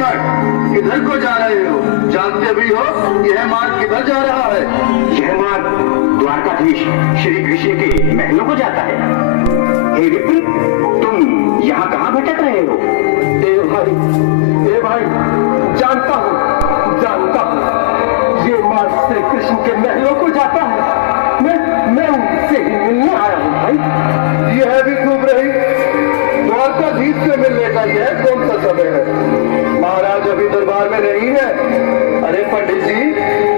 Minute, किधर को जा रहे हो? जानते भी हो यह मार्ग किधर जा रहा है? यह मार्ग द्वारकाधीश श्री कृष्ण के महलों को जाता है। हे विप्र, तुम यहाँ कहाँ भटक रहे हो? ए भाई, जानता हूँ, ये मार्ग श्री कृष्ण के महलों को जाता है। मैं उनसे ही मिलने आया हूँ भाई। यह भी खूब रही, द्वारकाधीश से मिलने का यह कौन सा समय है? महाराज अभी दरबार में नहीं है। अरे पंडित जी,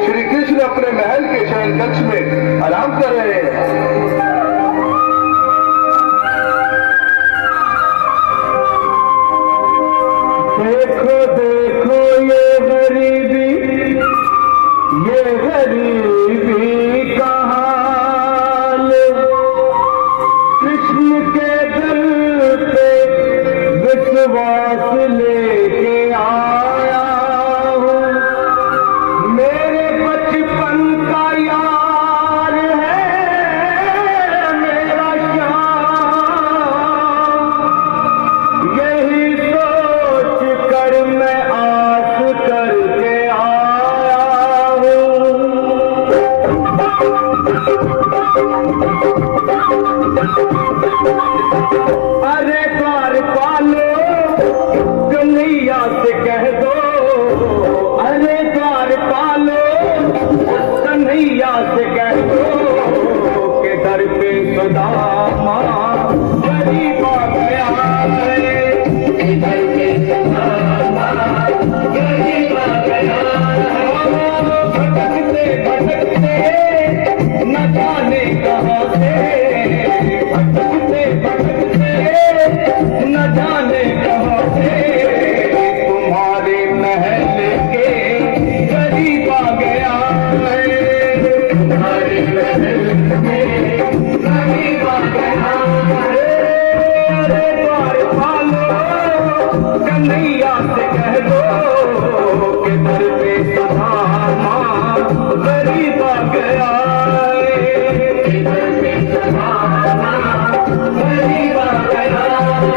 श्री कृष्ण अपने महल के शयन कक्ष में आराम कर रहे हैं। देखो देखो ये गरीबी का हाल, कृष्ण के दिल पे विश्वास लेके आया हूँ। मेरे बचपन का यार है मेरा श्याम, यही सोच कर मैं आस करके आया हूँ। अरे द्वार पालो कन्हैया से कह दो, अरे द्वार पालो कन्हैया से कह दो के दर पे सुदामा गरीब आ गया है। दर पे सुदामा गरीब आ गया है। भटकते भटकते न जाने कहाँ से, भटकते भटकते न जाने कहाँ से तुम्हारे महल के करीब आ गया है। तुम्हारे महल के करीब आ गया है। अरे द्वार पालो कन्हैया से कह दो कि दर पे सुदामा गरीब आ गया है। दर पे सुदामा गरीब आ गया है।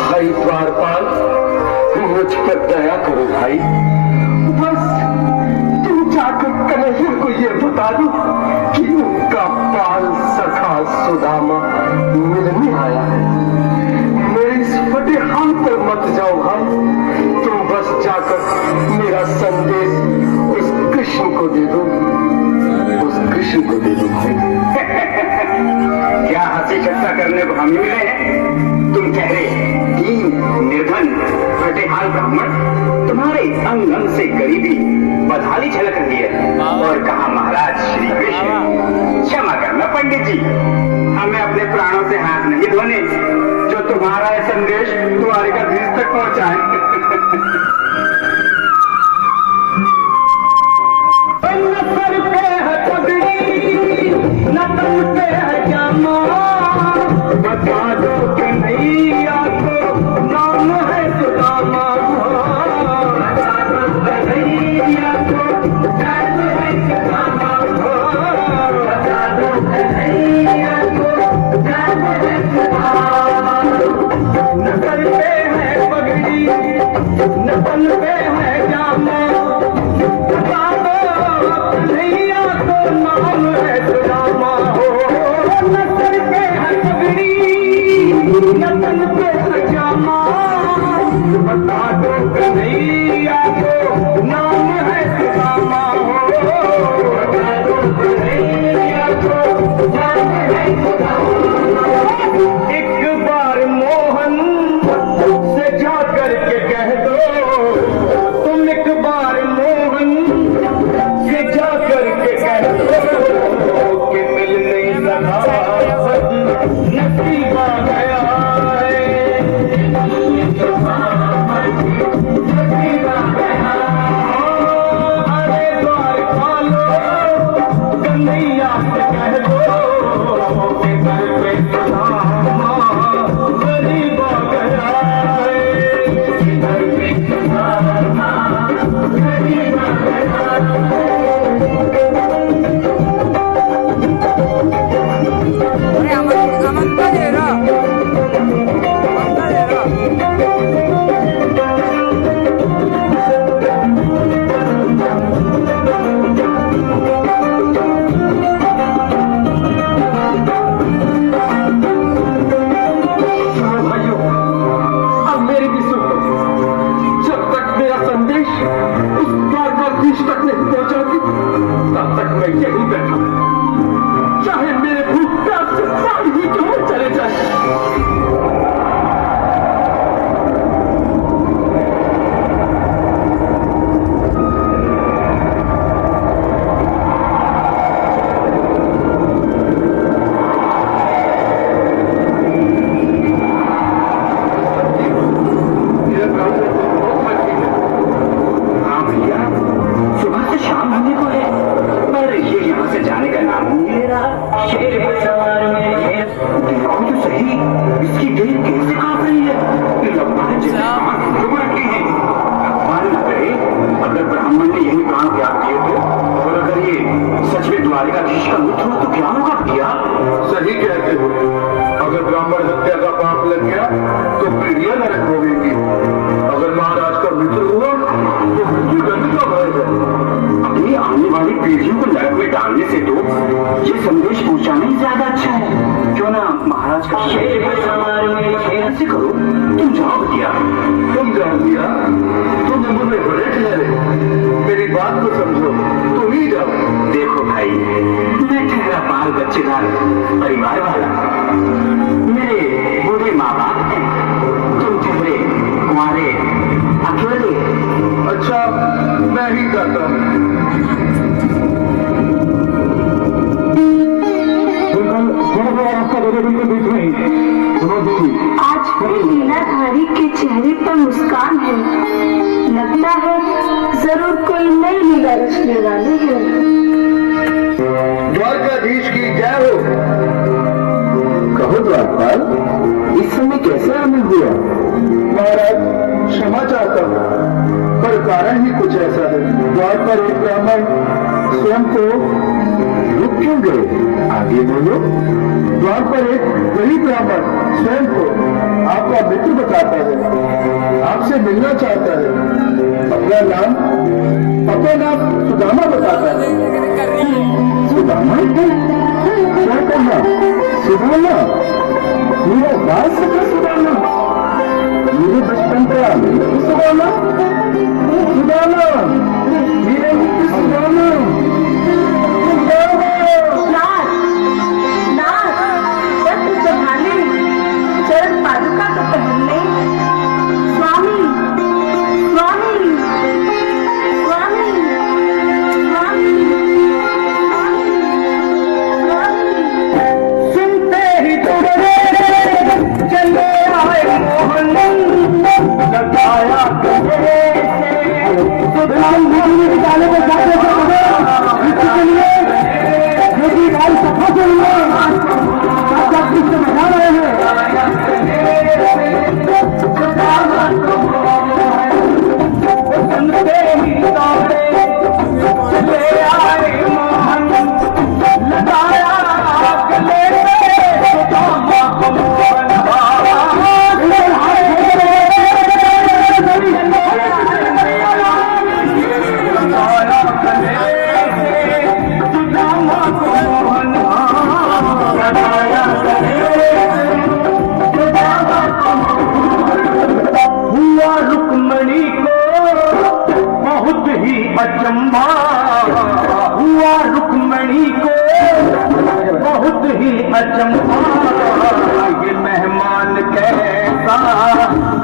भाई द्वारपाल, मुझ पर दया करो भाई। बस तुम जाकर कन्हैया को ये बता दो कि उनका बाल सखा सुदामा मिलने आया है। मेरे इस फटे हाल पर मत जाओ भाई, तुम बस जाकर मेरा संदेश उस कृष्ण को दे दो, उस कृष्ण को दे दो भाई। क्या हंसी चर्चा करने को हम मिले हैं? तुम ठहरे दीन निर्धन फटेहाल ब्राह्मण, तुम्हारे अंग अंग से गरीबी बदहाली झलक रही है। और कहा महाराज श्री कृष्ण, क्षमा करना पंडित जी, हमें अपने प्राणों से हाथ नहीं धोने जो तुम्हारा यह संदेश द्वारकाधीश तक पहुंचाए। न सर पे है पगड़ी, न तन पे है जामा, बता दो कन्हैया को नाम है सुदामा। बता दो कन्हैया को नाम है सुदामा। बता दो कन्हैया को नाम है सुदामा। न सर पे है पगड़ी, न तन पे है जामा, बता दो कन्हैया को नाम है सुदामा। न सर पे है पगड़ी, न तन पे है जामा, बता दो कन्हैया को नाम है सुदामा। बता दो कन्हैया को नाम है सुदामा। एक बार मोहन से जा करके कह दो, तुम एक बार मोहन से जा करके कह दो कि मिल नहीं सका नसीब आ गया है। नसीब आ गया। अरे द्वार पालो कन्हैया से कह दो कि दर पे सुदामा द्वारकाधीश का मित्र हो तो क्या होगा भैया? सही कहते हो। अगर ब्राह्मण हत्या का पाप लग गया तो पीढ़ियां नरक होगी। अगर महाराज का मित्र हुआ तो मृत्यु दंड का भय है। अपनी आने वाली पीढ़ियों को नरक में डालने से तो ये संदेश पहुंचाना ही ज्यादा अच्छा है। क्यों ना महाराज का ऐसे करो, तुम जाओ भैया। तुम जाओ भैया, तुम उम्र में बड़े ठहरे, मेरी बात को समझो, तुम ही जाओ। देखो भाई, मैं ठहरा बाल बच्चेदार परिवार वाला, मेरे बूढ़े माँ बाप हैं, तुम ठहरे कुंवारे अकेले। अच्छा, मैं ही जाता हूँ। आज फिर लीलाधारी के चेहरे पर मुस्कान है। लगता है जरूर कोई नई लीला रचने वाले हैं। द्वारकाधीश की जय हो। कहो द्वारपाल, इस समय कैसे आना हुआ? महाराज, क्षमा चाहता हूँ, पर कारण ही कुछ ऐसा है। द्वार पर एक ब्राह्मण स्वयं को रुक क्यों गए? आगे बोलो। द्वार पर एक गरीब ब्राह्मण स्वयं को आपका मित्र बताता है, आपसे मिलना चाहता है। अपना नाम सुदामा बताता है। सुदामा? क्या करना? सुदामा? मेरा बाल सका सुदामा? मेरे बचपन का मित्र सुदामा? सुदामा, मेरे मित्र सुदामा। चरण पादुका तो पहन ले। स्वामी, स्वामी, स्वामी, स्वामी, स्वामी। सुनते ही तुमरे चले आए मोहन, लगाया तुझे निकाले को जाते भाई सफा के लिए बजा रहे हैं। सुनते ही दौड़े चले आए मोहन, लगाया गले में सुदामा को मोहन। हुआ रुक्मणी को बहुत ही अचंभा, हुआ रुक्मणी को बहुत ही अचंभा। ये मेहमान कैसा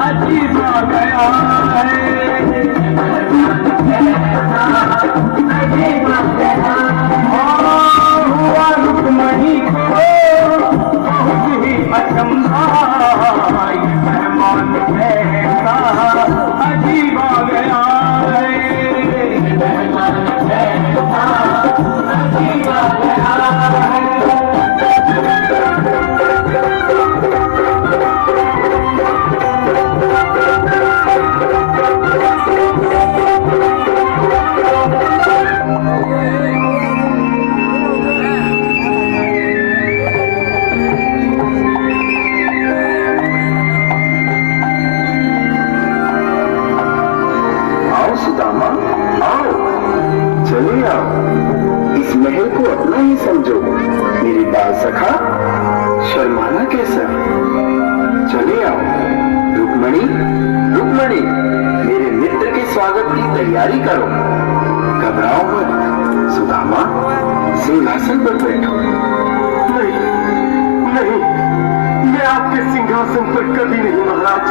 अजीब आ गया है। हुआ रुक्मणी को बहुत ही अचंभा। ये मेहमान कैसा अजीब आ गया है। अजीब आ गया है। सुदामा, आओ, चले आओ। इस महल को अपना ही समझो। मेरी बाल सखा, शर्माना कैसा? चले आओ। रुक्मणी, रुक्मणी, मेरे मित्र के स्वागत की तैयारी करो। घबराओ मत। सुदामा, सिंहासन पर बैठो। नहीं, नहीं, मैं आपके सिंहासन पर कभी नहीं महाराज।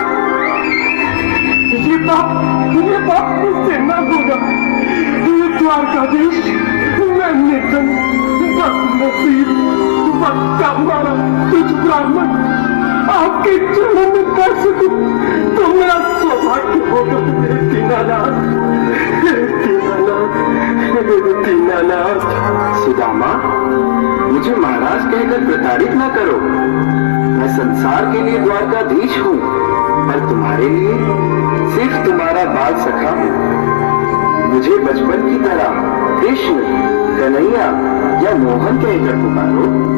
ये बात मुझसे न होगा। ये द्वारकाधीश, मैं निर्धन, बदनसीब, बच्चा मारा तुझ ब्राह्मण आपके चरणों में कर सकूं तो मेरा सौभाग्य होगा। दीनानाथ, दीनानाथ, दीनानाथ। सुदामा, मुझे महाराज कहकर प्रताड़ित न करो। मैं संसार के लिए द्वारकाधीश हूँ, पर तुम्हारे लिए सिर्फ तुम्हारा बाल सखा हूँ। मुझे बचपन की तरह कृष्ण कन्हैया या मोहन कहकर पुकारो।